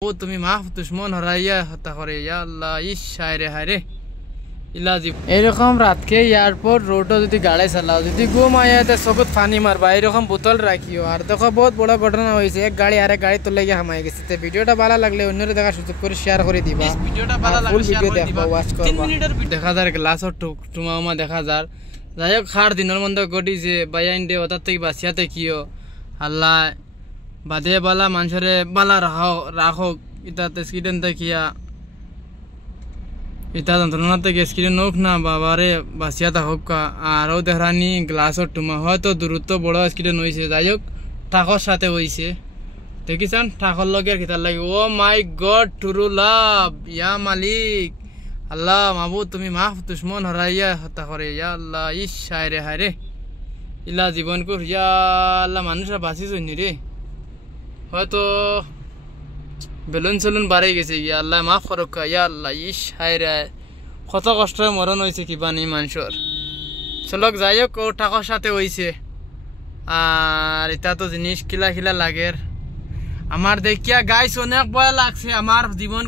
ও তুমি মাফ দুশ্মন হরাইয়া হত্যা করে ইয়া আল্লাহ ইস হায়রে হায়রে ইলাজি এরকম রাতকে এয়ারপোর্ট রোডও যদি গাড়ি চালাও যদি ঘুম আয়াতে চকুত ফানি মারবা এরকম বোতল রাখিও আর দেখো বহুত বড় ঘটনা হয়েছে এক গাড়ি আরেক গাড়ি তোলে গিয়ে হামাই গেছে তো ভিডিওটা ভালো লাগলে অন্যরা দেখা সুযোগ করে শেয়ার করে দিবা ভিডিওটা ভালো লাগলে শেয়ার করে দিবা ওয়াচ করবা 3 মিনিটের দেখা যায় গ্লাসও টুমাউমা দেখা যায় যাই হোক খার দিনের মধ্যে ঘটিছে বাইয়াইন দে ওটার থেকে বাঁচিয়াতে কিও আল্লাহ বাদে বালা মানুষরে বালা রাখো ইতাতে স্কিডেন দেখিয়া ইতা যন্ত্রণা থেকে স্কিডেন নোক না বাবারে বাঁচিয়া হোক আরও দেখানি গ্লাসর টুমা হয়তো দূরত্ব বড় স্কিডেন হয়েছে যাই হোক ঠাকর সাথে হয়েছে দেখিছেন ঠাকর লগের খিতার লাগে ও মাই গড টুরু লাভ ইয়া মালিক আল্লাহ মাবুদ তুমি মাফ দুশ্মন হরাইয়া হত্যা করে ইয়া আল্লাহ ইস হায়রে হায়রে ইলা জীবন কর ইয়া আল্লাহ মানুষরা বাঁচিস রে হয়তো বেলুন সেলুন বাড়াই গেছে ইয়া আল্লাহ মাফ করক ইয়া আল্লাহ ইস হায়রে কত কষ্ট মরণ হয়েছে কিবা নেই মানুষের চলক যাই হোক ও টাকার সাথে হয়েছে আর এটা তো জিনিস খিলা খিলা লাগে আমার দেখিয়া গাইস অনেক ভয় লাগছে আমার জীবন